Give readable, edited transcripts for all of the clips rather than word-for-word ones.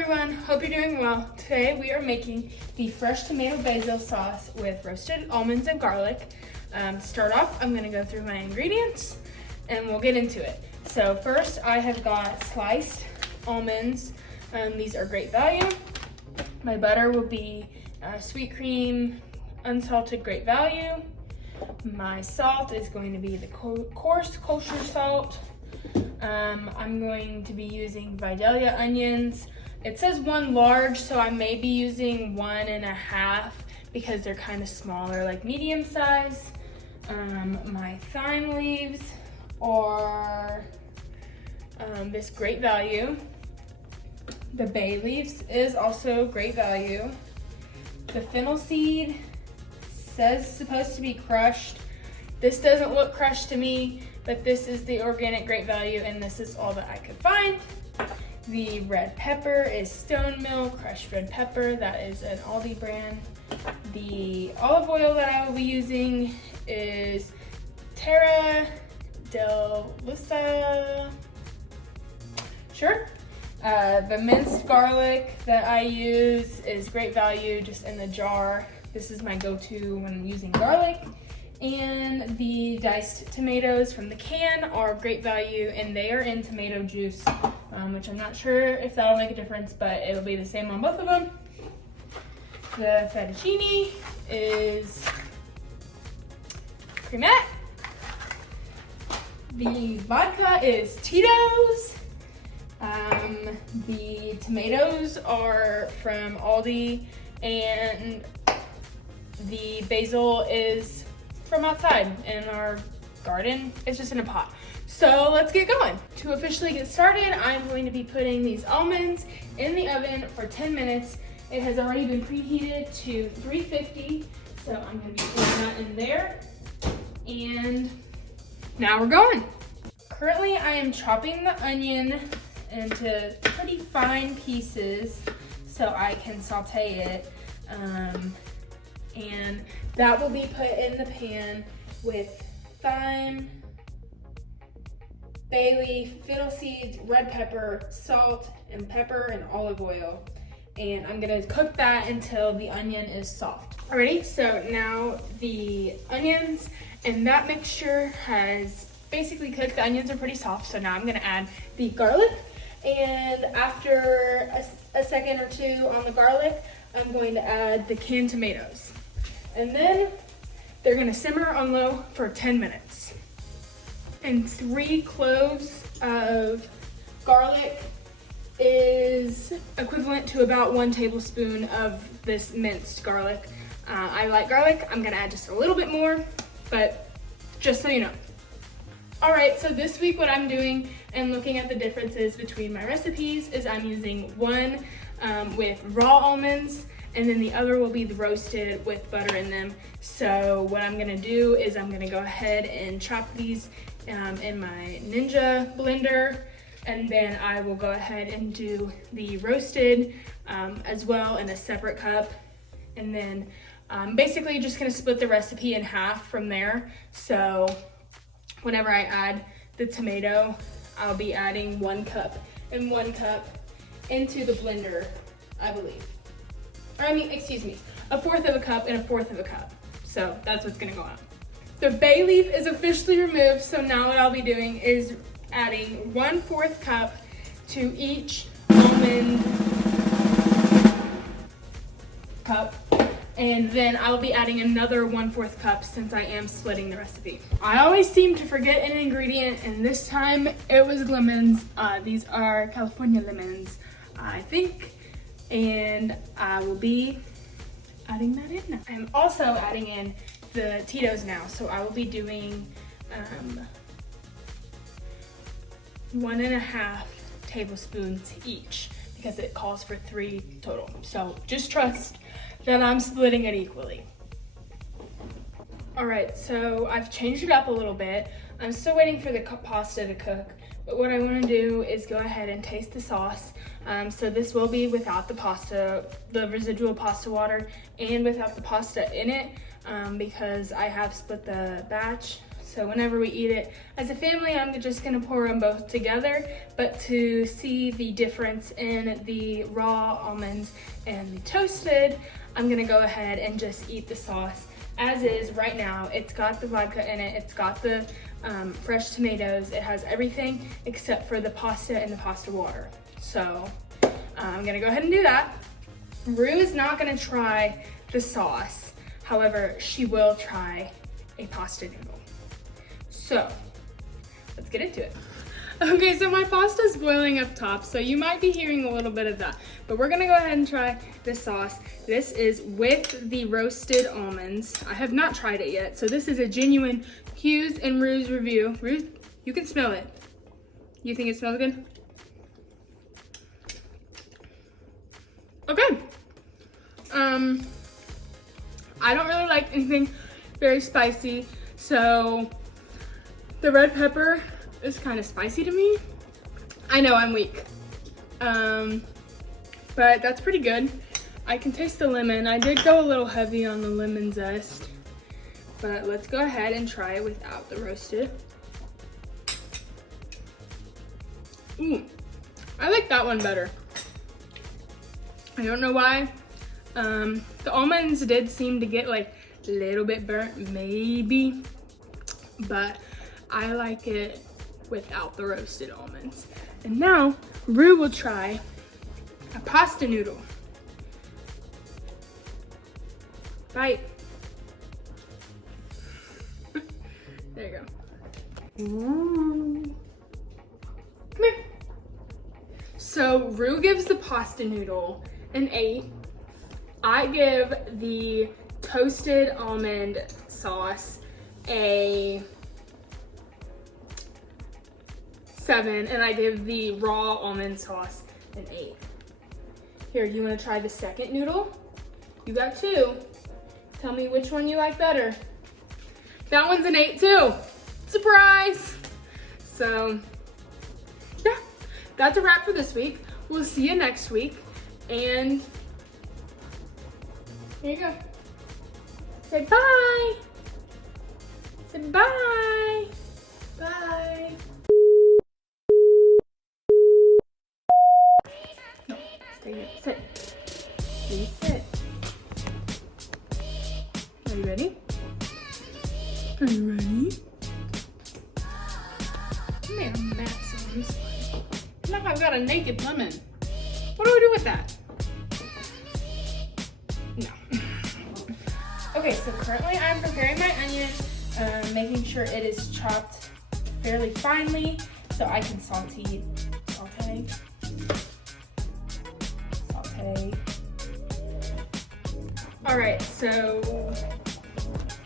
everyone, hope you're doing well. Today we are making the fresh tomato basil sauce with roasted almonds and garlic. To start off, I'm gonna go through my ingredients and we'll get into it. So first I have got sliced almonds. These are great value. My butter will be sweet cream, unsalted great value. My salt is going to be the coarse kosher salt. I'm going to be using Vidalia onions. It says 1 large, so I may be using 1.5 because they're kind of smaller, like medium size. My thyme leaves are this great value. The bay leaves is also great value. The fennel seed says supposed to be crushed. This doesn't look crushed to me, but this is the organic great value and this is all that I could find. The red pepper is Stone Mill crushed red pepper. That is an Aldi brand. The olive oil that I will be using is Terra del Lusa. Sure. The minced garlic that I use is great value, just in the jar. This is my go-to when I'm using garlic. And the diced tomatoes from the can are great value and they are in tomato juice, which I'm not sure if that'll make a difference, but it'll be the same on both of them. The fettuccine is cremette. The vodka is Tito's. The tomatoes are from Aldi and the basil is from outside in our garden. It's just in a pot. So let's get going. To officially get started, I'm going to be putting these almonds in the oven for 10 minutes. It has already been preheated to 350, so I'm going to be putting that in there. And now we're going. Currently, I am chopping the onion into pretty fine pieces so I can saute it. And that will be put in the pan with thyme, bay leaf, fennel seeds, red pepper, salt, and pepper and olive oil. And I'm gonna cook that until the onion is soft. Alrighty, so now the onions and that mixture has basically cooked. The onions are pretty soft, so now I'm gonna add the garlic. And after a second or two on the garlic, I'm going to add the canned tomatoes. And then they're gonna simmer on low for 10 minutes. And 3 cloves of garlic is equivalent to about 1 tablespoon of this minced garlic. I like garlic. I'm gonna add just a little bit more, but just so you know. All right, so this week what I'm doing and looking at the differences between my recipes is I'm using one with raw almonds, and then the other will be the roasted with butter in them. So what I'm gonna do is I'm gonna go ahead and chop these in my Ninja blender, and then I will go ahead and do the roasted as well in a separate cup. And then I'm basically just gonna split the recipe in half from there. So whenever I add the tomato, I'll be adding 1 cup and 1 cup into the blender, I believe. Or I mean, excuse me, 1/4 of a cup and 1/4 of a cup. So that's what's gonna go on. The bay leaf is officially removed, so now what I'll be doing is adding 1/4 cup to each almond cup. And then I'll be adding another 1/4 cup since I am splitting the recipe. I always seem to forget an ingredient, and this time it was lemons. These are California lemons, I think. And I will be adding that in now. I'm also adding in the Tito's now, so I will be doing 1.5 tablespoons each because it calls for 3 total. So just trust that I'm splitting it equally. All right, so I've changed it up a little bit. I'm still waiting for the pasta to cook, but what I wanna do is go ahead and taste the sauce. So this will be without the pasta, the residual pasta water, and without the pasta in it, because I have split the batch. So whenever we eat it as a family, I'm just gonna pour them both together. But to see the difference in the raw almonds and the toasted, I'm gonna go ahead and just eat the sauce as is right now. It's got the vodka in it, it's got the fresh tomatoes, it has everything except for the pasta and the pasta water. So I'm gonna go ahead and do that. Rue is not gonna try the sauce. However, she will try a pasta noodle. So, let's get into it. Okay, so my pasta's boiling up top, so you might be hearing a little bit of that. But we're gonna go ahead and try this sauce. This is with the roasted almonds. I have not tried it yet, so this is a genuine Hugh's and Rue's review. Rue, you can smell it. You think it smells good? Okay. I don't really like anything very spicy, so the red pepper is kind of spicy to me. I know I'm weak, but that's pretty good. I can taste the lemon. I did go a little heavy on the lemon zest, but let's go ahead and try it without the roasted. Ooh, I like that one better. I don't know why. The almonds did seem to get like a little bit burnt, maybe, but I like it without the roasted almonds. And now Rue will try a pasta noodle. Bite. There you go. Ooh. Come here. So Rue gives the pasta noodle an 8. I give the toasted almond sauce a 7, and I give the raw almond sauce an 8. Here, you wanna try the second noodle? You got 2. Tell me which one you like better. That one's an 8 too. Surprise! So, yeah, that's a wrap for this week. We'll see you next week, and here you go. Say bye. Say bye. Bye. No, stay here. Sit. Please sit. Are you ready? Are you ready? Come here, Matt Sims. Look, I've got a naked lemon. What do I do with that? No. Okay, so currently I'm preparing my onion, making sure it is chopped fairly finely so I can saute. All right, so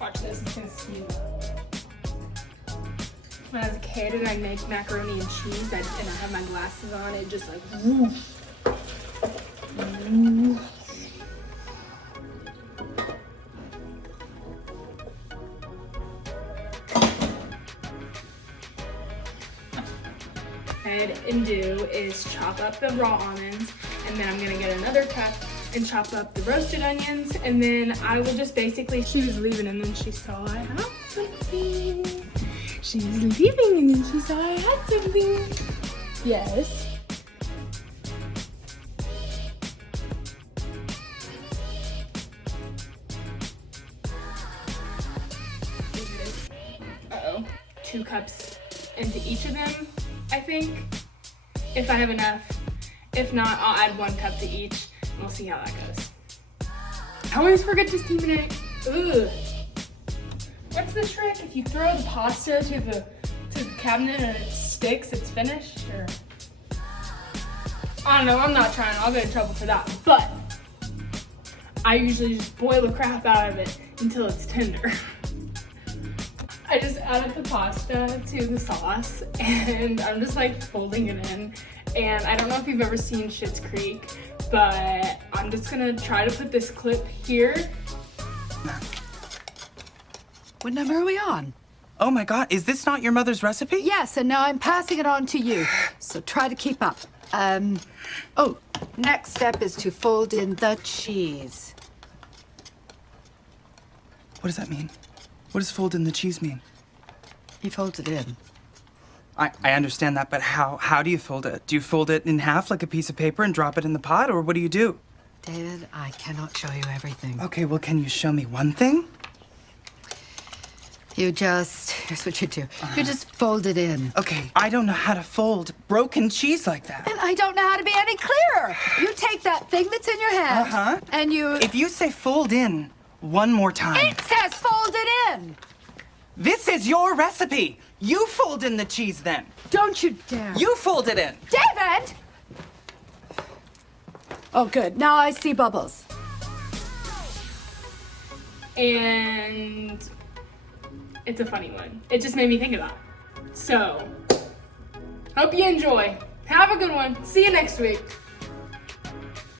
watch this, it's gonna stew. When I was a kid and I made macaroni and cheese, and I had my glasses on, it just like, woof. And do is chop up the raw almonds, and then I'm gonna get another cup and chop up the roasted onions, and then I will just basically, she was leaving and then she saw I had something. She was leaving and then she saw I had something. Yes. Uh-oh. 2 cups into each of them, I think, if I have enough. If not, I'll add 1 cup to each, and we'll see how that goes. I always forget to steam it. Ugh. What's the trick? If you throw the pasta to the cabinet and it sticks, it's finished? Or I don't know, I'm not trying, I'll get in trouble for that. But I usually just boil the crap out of it until it's tender. I just added the pasta to the sauce and I'm just like folding it in. And I don't know if you've ever seen Schitt's Creek, but I'm just gonna try to put this clip here. What number are we on? Oh my God, is this not your mother's recipe? Yes, and now I'm passing it on to you. So try to keep up. Oh, next step is to fold in the cheese. What does that mean? What does fold in the cheese mean? He folds it in. I understand that, but how do you fold it? Do you fold it in half like a piece of paper and drop it in the pot, or what do you do? David, I cannot show you everything. Okay, well, can you show me one thing? Here's what you do. You just fold it in. Okay, I don't know how to fold broken cheese like that. And I don't know how to be any clearer. You take that thing that's in your hand, Uh-huh. and you... If you say fold in one more time. It says fold it in! This is your recipe. You fold in the cheese then. Don't you dare. You fold it in. David! Oh, good. Now I see bubbles. And it's a funny one. It just made me think about it. So, hope you enjoy. Have a good one. See you next week.